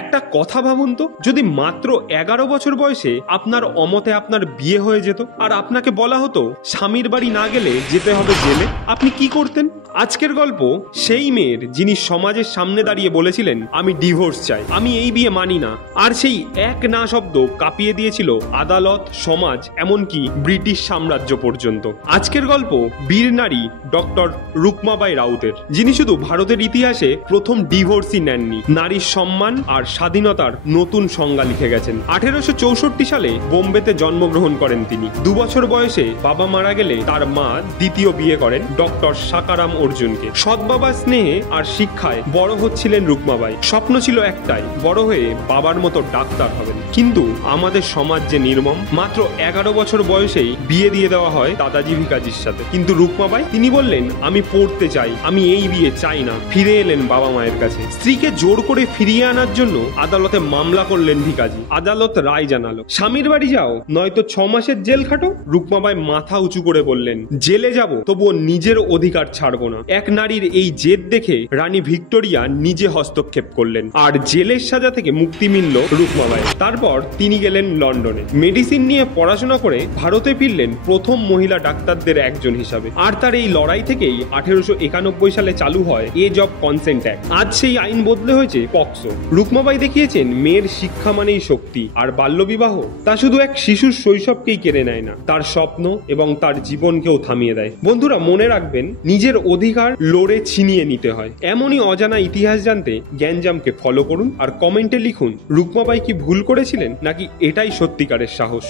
একটা কথা ভাবুন তো, যদি মাত্র 11 বছর বয়সে আপনার অমতে আপনার বিয়ে হয়ে যেত আর আপনাকে বলা হতো স্বামীর বাড়ি না গেলে যেতে হবে জেলে, আপনি কি করতেন? আজকের গল্প সেই মেয়ের যিনি সমাজের সামনে দাঁড়িয়ে বলেছিলেন আমি ডিভোর্স চাই, আমি এই বিয়ে মানি না, আর সেই এক না শব্দ কাঁপিয়ে দিয়েছিল আদালত, সমাজ, এমনকি ব্রিটিশ সাম্রাজ্য পর্যন্ত। আজকের গল্প বীর নারী ডক্টর রুকমাবাই রাউতের, যিনি শুধু ভারতের ইতিহাসে প্রথম ডিভোর্সই নেননি, নারীর সম্মান আর স্বাধীনতার নতুন সংজ্ঞা লিখে গেছেন। 1864 সালে বোম্বেতে জন্মগ্রহণ করেন তিনি। 2 বছর বয়সে বাবা মারা গেলে তার মা দ্বিতীয় বিয়ে করেন ডক্টর সাকারাম অর্জুনকে। সৎ বাবার স্নেহে আর শিক্ষায় বড় হচ্ছিলেন রুকমাবাই। স্বপ্ন ছিল একটাই, বড় হয়ে বাবার মতো ডাক্তার হবেন। কিন্তু আমাদের সমাজ যে নির্মম, মাত্র 11 বছর বয়সেই বিয়ে দিয়ে দেওয়া হয় দাদাজি ভিকাজির সাথে। কিন্তু রুকমাবাই তিনি বললেন আমি পড়তে চাই, আমি এই বিয়ে চাই না। ফিরে এলেন বাবা মায়ের কাছে। স্ত্রীকে জোর করে ফিরিয়ে আনার জন্য আদালতে মামলা করলেন ভিকাজি। আদালত রায় জানালো স্বামীর বাড়ি যাও, নয়তো 6 মাসের জেল খাটো। রুকমাবাই মাথা উঁচু করে বললেন জেলে যাব, তবুও নিজের অধিকার ছাড়বো না। এক নারীর এই জেদ দেখে রানী ভিক্টোরিয়া নিজে হস্তক্ষেপ করলেন আর জেলের সাজা থেকে মুক্তি মিলল রুকমাবাই। তারপর তিনি গেলেন লন্ডনে, মেডিসিন নিয়ে পড়াশোনা করে ভারতে ফিরলেন প্রথম মহিলা ডাক্তারদের একজন হিসাবে। আর তার এই লড়াই থেকেই 1891 সালে চালু হয় এজ অফ কনসেন্ট অ্যাক্ট। আজ সেই আইন বদলে হয়েছে পক্সো। রুকমাবাই দেখিয়েছেন মেয়ের শিক্ষা মানেই শক্তি, আর বাল্যবিবাহ তা শুধু এক শিশুর শৈশবকেই কেড়ে নেয় না, তার স্বপ্ন এবং তার জীবনকেও থামিয়ে দেয়। বন্ধুরা মনে রাখবেন, নিজের অধিকার লড়ে ছিনিয়ে নিতে হয়। এমনই অজানা ইতিহাস জানতে জ্ঞানজামকে ফলো করুন আর কমেন্টে লিখুন রুকমাবাই কি ভুল করেছিলেন নাকি এটাই সত্যিকারের সাহস।